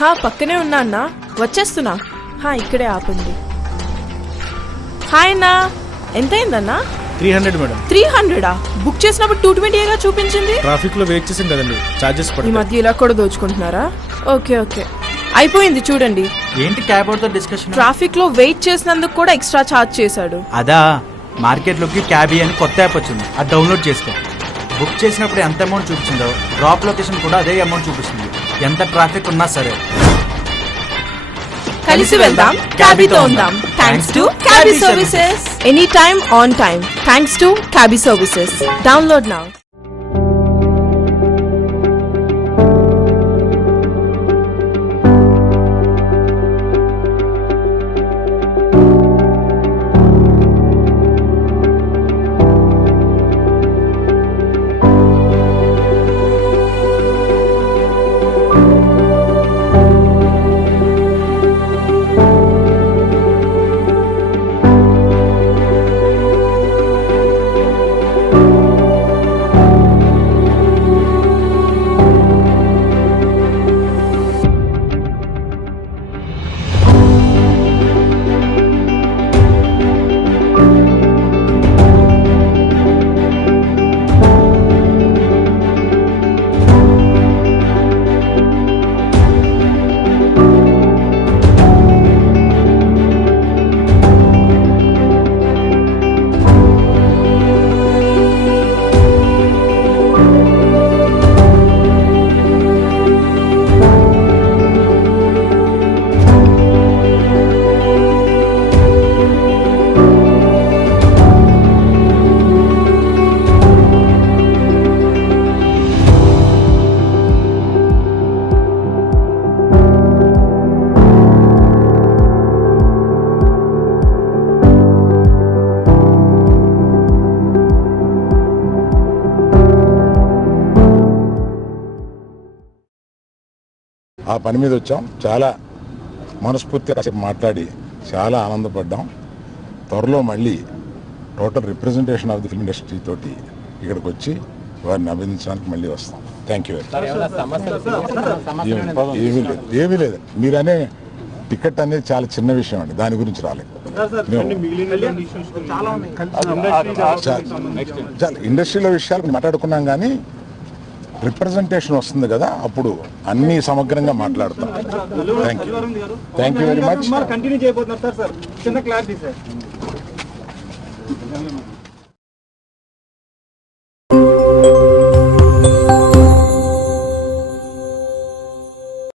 పక్కనే ఉన్నా అన్నా, వచ్చేస్తున్నా. ఇక్కడే ఆపండి. హాయ్ అన్నా, ఎంతైందన్నా? 300 మేడం. 300? బుక్ చేసినప్పుడు 220గా చూపించింది. ట్రాఫిక్ లో వెయిట్ చేసింది కదండి, చార్జెస్ పడతాయి. ఈ మధ్య ఇలా కూడా దోచుకుంటున్నారా? ఓకే అయిపోయింది చూడండి. ఏంటి క్యాబ్ తో డిస్కషన్? ట్రాఫిక్ లో వెయిట్ చేసినందుకు కూడా ఎక్స్ట్రా చార్జ్ చేశాడు. అదా, మార్కెట్ లోకి క్యాబీ అని కొత్త యాప్ వచ్చింది, అది డౌన్లోడ్ చేసుకో. బుక్ చేసినప్పుడు ఎంత అమౌంట్ చూపించిందో డ్రాప్ లొకేషన్ కూడా అదే అమౌంట్ చూపిస్తుంది, ఎంత ట్రాఫిక్ ఉన్నా సరే. కలిసి వెళ్దాం, క్యాబీతో ఉందాం. Thanks to Cabbie services. Any time on time thanks to Cabbie services. Download now. ఆ పని మీద వచ్చాం. చాలా మనస్ఫూర్తిగా మాట్లాడి చాలా ఆనందపడ్డాం. త్వరలో మళ్ళీ total representation of the film industry తోటి ఇక్కడికి వచ్చి వారిని అభినందించడానికి మళ్ళీ వస్తాం. Thank you. ఏమీ లేదు. మీరనే టికెట్ అనేది చాలా చిన్న విషయం అండి, దాని గురించి రాలేదు. ఇండస్ట్రీలో విషయాలు మాట్లాడుకున్నాం, కానీ రిప్రజెంటేషన్ వస్తుంది కదా, అప్పుడు అన్ని సమగ్రంగా మాట్లాడతాం. Thank you very much.